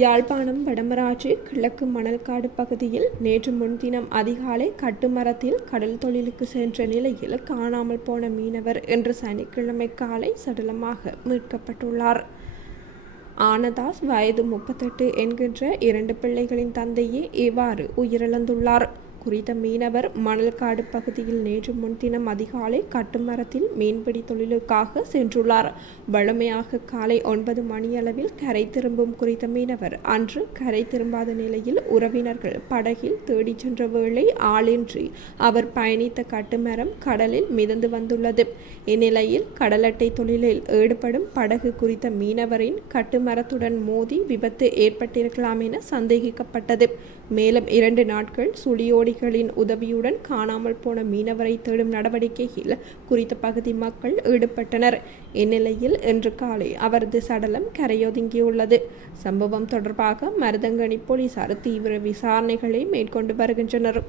யாழ்ப்பாணம் வடமராட்சி கிழக்கு மணல்காடு பகுதியில் நேற்று முன்தினம் அதிகாலை கட்டுமரத்தில் கடல் தொழிலுக்கு சென்ற நிலையில் காணாமல் போன மீனவர் இன்று சனிக்கிழமை காலை சடலமாக மீட்கப்பட்டுள்ளார். ஆனதாஸ் வயது முப்பத்தெட்டு என்கின்ற இரண்டு பிள்ளைகளின் தந்தையே இவ்வாறு உயிரிழந்துள்ளார். குறித்த மீனவர் மணல்காடு பகுதியில் நேற்று முன்தினம் அதிகாலை கட்டுமரத்தில் மீன்பிடி தொழிலுக்காக சென்றுள்ளார். வழமையாக காலை ஒன்பது மணியளவில் கரை திரும்பும் குறித்த மீனவர் அன்று கரை திரும்பாத நிலையில் உறவினர்கள் படகில் தேடிச் சென்ற வேளை ஆளின்றி அவர் பயணித்த கட்டுமரம் கடலில் மிதந்து வந்துள்ளது. இந்நிலையில் கடலட்டை தொழிலில் ஈடுபடும் படகு குறித்த மீனவரின் கட்டுமரத்துடன் மோதி விபத்து ஏற்பட்டிருக்கலாம் என சந்தேகிக்கப்பட்டது. மேலும் இரண்டு நாட்கள் சுழியோடி சுழியோடிகளின் உதவியுடன் காணாமல் போன மீனவரை தேடும் நடவடிக்கையில் குறித்த பகுதி மக்கள் ஈடுபட்டனர். இந்நிலையில் இன்று காலை அவரது சடலம் கரையொதுங்கியுள்ளது. சம்பவம் தொடர்பாக மருதங்கணி போலீசார் தீவிர விசாரணைகளை மேற்கொண்டு வருகின்றனர்.